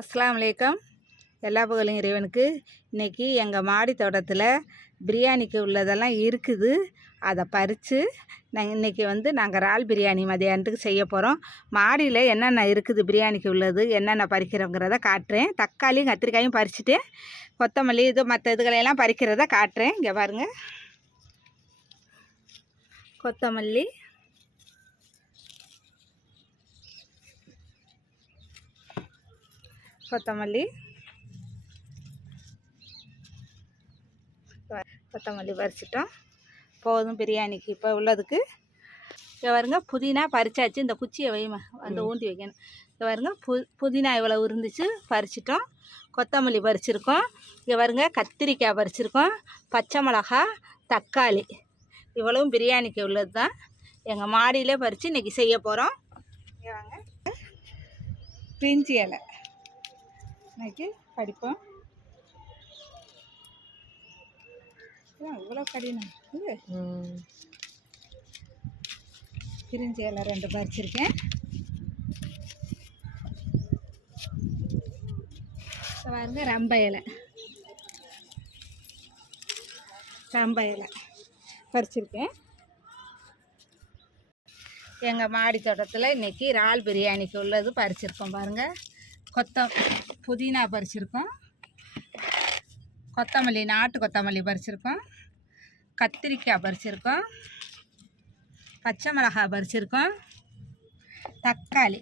அஸ்ஸலாமு அலைக்கும். எல்லா புகழும் இறைவனுக்கு. இன்றைக்கி எங்கள் மாடி தோட்டத்தில் பிரியாணிக்கு உள்ளதெல்லாம் இருக்குது. அதை பறித்து இன்றைக்கி நாங்கள் இறால் பிரியாணி மதியானத்துக்கு செய்ய போகிறோம். மாடியில் என்னென்ன இருக்குது பிரியாணிக்கு உள்ளது, என்னென்ன பறிக்கிறோங்கிறத காட்டுறேன். தக்காளியும் கத்திரிக்காயும் பறிச்சுட்டு கொத்தமல்லி மற்ற இதுகளையெல்லாம் பறிக்கிறத காட்டுறேன். இங்கே பாருங்கள், கொத்தமல்லி, கொத்தமல்லி பறிச்சிட்டோம். போதும் பிரியாணிக்கு இப்போ உள்ளதுக்கு. இங்கே பாருங்க, புதினா பறிச்சாச்சு. இந்த குச்சியை வைமா அந்த ஊண்டி வைக்கணும். இங்கே பாருங்க, புதினா இவ்வளோ இருந்துச்சு, பறிச்சிட்டோம். கொத்தமல்லி பறிச்சிருக்கோம். இங்கே பாருங்க, கத்திரிக்காய் பறிச்சிருக்கோம். பச்சை மிளகா, தக்காளி, இவ்வளவும் பிரியாணிக்கு உள்ளது தான். எங்கள் மாடியிலே பறித்து இன்றைக்கி செய்ய போகிறோம். இங்கே வாங்க, பிரிஞ்சி இலை இன்றைக்கி படிப்போம். இவ்வளோ கடினம் இது. பிரிஞ்சி இலை 2 பறிச்சிருக்கேன். பாருங்க, ரம்ப இலை பறிச்சிருக்கேன். எங்கள் மாடி தோட்டத்தில் இன்றைக்கி இறால் பிரியாணிக்கு உள்ளது பறிச்சிருக்கோம். பாருங்கள், புதினா பறிச்சிருக்கோம். கொத்தமல்லி, நாட்டு கொத்தமல்லி பறிச்சிருக்கோம். கத்திரிக்காய் பறிச்சிருக்கோம். பச்சை மிளகாய் பறிச்சிருக்கோம். தக்காளி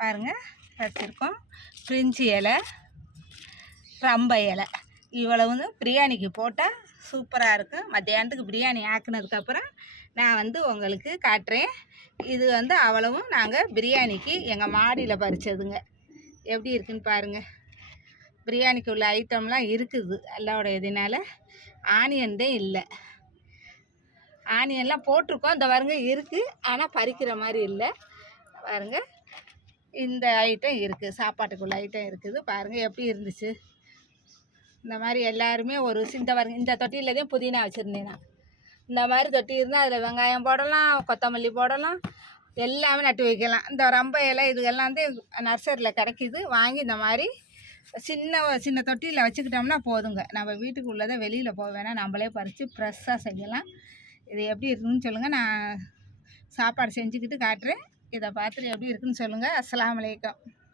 பாருங்கள் பறிச்சிருக்கோம். பிரிஞ்சி இலை, ரம்ப இலை, இவ்வளவு பிரியாணிக்கு போட்டால் சூப்பராக இருக்கும். மத்தியானத்துக்கு பிரியாணி ஆக்குனதுக்கப்புறம் நான் உங்களுக்கு காட்டுறேன். இது அவ்வளவும் நாங்கள் பிரியாணிக்கு எங்கள் மாடியில் பறித்ததுங்க. எப்படி இருக்குன்னு பாருங்கள். பிரியாணிக்கு உள்ள ஐட்டம்லாம் இருக்குது எல்லாவோட. இதனால் ஆனியன் தான் இல்லை. ஆனியன்லாம் போட்டிருக்கோம். இந்த பாருங்க இருக்குது, ஆனால் பறிக்கிற மாதிரி இல்லை. பாருங்கள், இந்த ஐட்டம் இருக்குது, சாப்பாட்டுக்குள்ள ஐட்டம் இருக்குது. பாருங்கள் எப்படி இருந்துச்சு. இந்த மாதிரி எல்லாருமே ஒரு இந்த தொட்டியில் தான் புதினா வச்சுருந்தேன் நான். இந்த மாதிரி தொட்டி இருந்தால் அதில் வெங்காயம் போடலாம், கொத்தமல்லி போடலாம், எல்லாமே நட்டு வைக்கலாம். இந்த ரம்ப இலை இதுகெல்லாம் நர்சரியில் கிடைக்கிது. வாங்கி இந்த மாதிரி சின்ன தொட்டியில் வச்சுக்கிட்டோம்னா போதுங்க. நம்ம வீட்டுக்கு உள்ளதை வெளியில் போக வேணாம், நம்மளே பறித்து ஃப்ரெஷ்ஷாக செய்யலாம். இது எப்படி இருக்குதுன்னு சொல்லுங்கள். நான் சாப்பாடு செஞ்சுக்கிட்டு காட்டுறேன். இதை பார்த்துட்டு எப்படி இருக்குதுன்னு சொல்லுங்கள். அஸ்ஸலாமு அலைக்கும்.